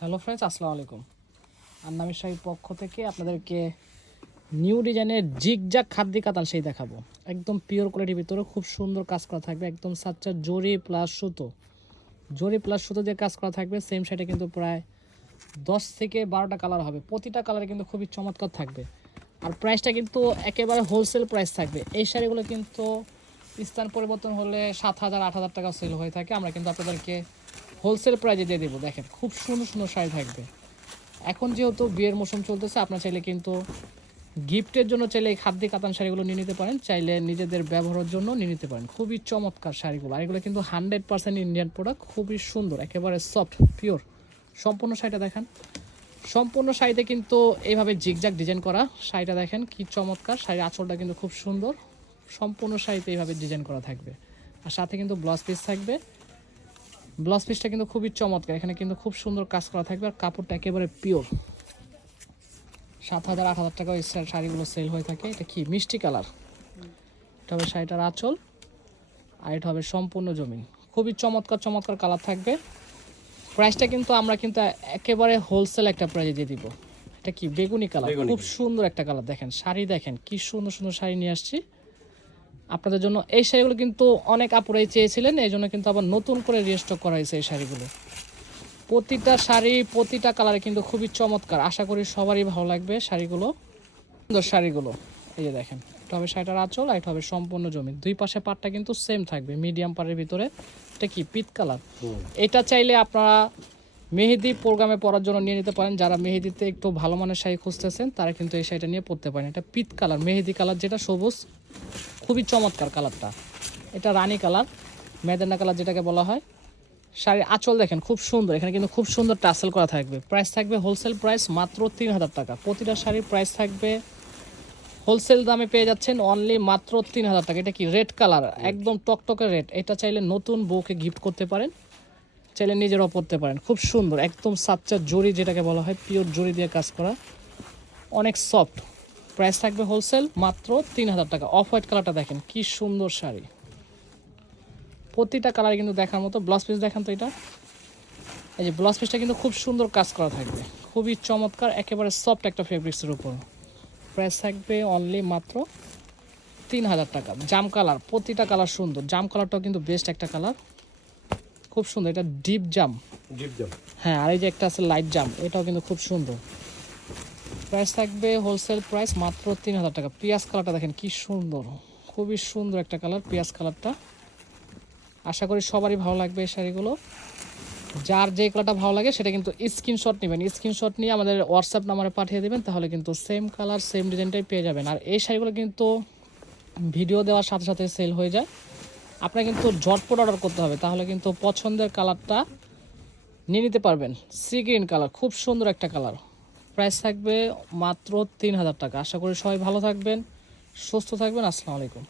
Hello friends আসসালামু আলাইকুম আন্নামি শাহীর পক্ষ থেকে আপনাদেরকে নিউ ডিজাইনের জিগজাগ খাদ্য কাতান সেই দেখাবো। একদম পিওর কোয়ালিটির ভিতরে খুব সুন্দর কাজ করা থাকবে, একদম সাচ্চা জরি প্লাস সুতো। জরি প্লাস সুতো দিয়ে কাজ করা থাকবে সেম সাইডে কিন্তু প্রায় দশ থেকে বারোটা কালার হবে। প্রতিটা কালারে কিন্তু খুবই চমৎকার থাকবে। আর প্রাইসটা কিন্তু একেবারে হোলসেল প্রাইস থাকবে। এই শাড়িগুলো কিন্তু স্থান পরিবর্তন হলে সাত হাজার, আট হাজার টাকা সেল হয়ে থাকে। আমরা কিন্তু আপনাদেরকে হোলসেল প্রাইজে দিয়ে দেবো, দেখেন, খুব সুন্দর সুন্দর শাড়ি থাকবে। এখন যেহেতু বিয়ের মৌসুম চলতেছে, আপনার চাইলে কিন্তু গিফটের জন্য চাইলে এই খাদ্য কাতান শাড়িগুলো নিয়ে নিতে পারেন, চাইলে নিজেদের ব্যবহারের জন্য নিয়ে নিতে পারেন। খুবই চমৎকার শাড়িগুলো, আর এগুলো কিন্তু হান্ড্রেড পার্সেন্ট ইন্ডিয়ান প্রোডাক্ট, খুবই সুন্দর, একেবারে সফট, পিওর। সম্পূর্ণ শাড়িটা দেখেন। সম্পূর্ণ শাড়িতে কিন্তু এইভাবে জিগজাগ ডিজাইন করা শাড়িটা দেখেন, কি চমৎকার, শাড়ির আঁচলটা কিন্তু খুব সুন্দর। সম্পূর্ণ শাড়িতে এইভাবে ডিজাইন করা থাকবে। আর সাথে কিন্তু ব্লাউজ পিস থাকবে। ব্লাউজ পিসটা কিন্তু খুবই চমৎকার। এখানে কিন্তু খুব সুন্দর কাজ করা থাকবে আর কাপড়টা একেবারে পিওর সাত হাজার আট হাজার টাকা ওই শাড়িগুলো সেল হয়ে থাকে। এটা কি? মিষ্টি কালার। এটা হবে শাড়িটার আঁচল আর এটা হবে সম্পূর্ণ জমিন। খুবই চমৎকার চমৎকার কালার থাকবে। প্রাইসটা কিন্তু আমরা কিন্তু একেবারে হোলসেল একটা প্রাইজে দিয়ে দিব। এটা কি? বেগুনি কালার। খুব সুন্দর একটা কালার। দেখেন শাড়ি দেখেন কি সুন্দর সুন্দর শাড়ি নিয়ে আসছি। আপনাদের জন্য এই শাড়িগুলো কিন্তু অনেক আপুরাই চেয়েছিলেন এই জন্য কিন্তু আবার নতুন করে রিস্টক করা হয়েছে এই শাড়িগুলো। প্রতিটা শাড়ি প্রতিটা কালারে কিন্তু খুবই চমৎকার। আশা করি সবারই ভালো লাগবে শাড়িগুলো। সুন্দর শাড়িগুলো। এই যে দেখেন এটা হবে শাড়িটার আঁচল আর এটা হবে সম্পূর্ণ জমি। দুই পাশে পাটটা কিন্তু সেম থাকবে মিডিয়াম পাড়ের ভিতরে। এটা কি? পিত কালার এটা চাইলে আপনারা মেহেদি প্রোগ্রামে পরার জন্য নিয়ে নিতে পারেন। যারা মেহেদিতে একটু ভালো মানের শাড়ি খুঁজতেছেন তারা কিন্তু এই শাড়িটা নিয়ে পরতে পারেন। এটা পিত কালার মেহেদি কালার যেটা সবুজ খুবই চমৎকার কালারটা। এটা রানী কালার মেদেনা কালার যেটাকে বলা হয়। শাড়ির আঁচল দেখেন খুব সুন্দর। এখানে কিন্তু খুব সুন্দর টাসেল করা থাকবে। প্রাইস থাকবে হোলসেল প্রাইস মাত্র তিন হাজার টাকা। প্রতিটা শাড়ির প্রাইস থাকবে। হোলসেল দামে পেয়ে যাচ্ছেন অনলি মাত্র তিন হাজার টাকা। এটা কি রেড কালার একদম টকটকে রেড এটা চাইলে নতুন বউকে গিফট করতে পারেন। চাইলে নিজেরাও পরতে পারেন। খুব সুন্দর একদম সাচ্চা জরি যেটাকে বলা হয় পিওর জরি দিয়ে কাজ করা। অনেক সফট প্রাইস থাকবে হোলসেল মাত্র তিন হাজার টাকা। অফ হোয়াইট কালারটা দেখেন কি সুন্দর শাড়ি। প্রতিটা কালার কিন্তু দেখার মতো ব্লাউজ পিস দেখেন তো এটা। এই যে ব্লাউজ পিসটা কিন্তু খুব সুন্দর কাজ করা থাকবে। খুবই চমৎকার একেবারে সফট একটা ফেব্রিক্সের উপর। প্রাইস থাকবে অনলি মাত্র তিন হাজার টাকা। জাম কালার প্রতিটা কালার সুন্দর। জাম কালারটাও কিন্তু বেস্ট একটা কালার খুব সুন্দর এটা ডিপ জাম জিপ জাম হ্যাঁ আর এই যে একটা আছে লাইট জাম এটাও কিন্তু খুব সুন্দর। প্রাইস থাকবে হোলসেল প্রাইস মাত্র তিন হাজার টাকা। পিঁয়াজ কালারটা দেখেন কি সুন্দর। খুবই সুন্দর একটা কালার পেঁয়াজ কালারটা আশা করি সবারই ভালো লাগবে এই শাড়িগুলো। যার যে কালারটা ভালো লাগে সেটা কিন্তু স্ক্রিনশট নেবেন। স্ক্রিনশট নিয়ে আমাদের হোয়াটসঅ্যাপ নাম্বারে পাঠিয়ে দেবেন, তাহলে কিন্তু সেম কালার সেম ডিজাইনটাই পেয়ে যাবেন। আর এই শাড়িগুলো কিন্তু ভিডিও দেওয়ার সাথে সাথে সেল হয়ে যায়। আপনার কিন্তু ঝটপট অর্ডার করতে হবে, তাহলে কিন্তু পছন্দের কালারটা নিয়ে নিতে পারবেন। সি গ্রিন কালার খুব সুন্দর একটা কালার প্রাইস থাকবে মাত্র তিন হাজার টাকা। আশা করি সবাই ভালো থাকবেন, সুস্থ থাকবেন, আসসালামু আলাইকুম।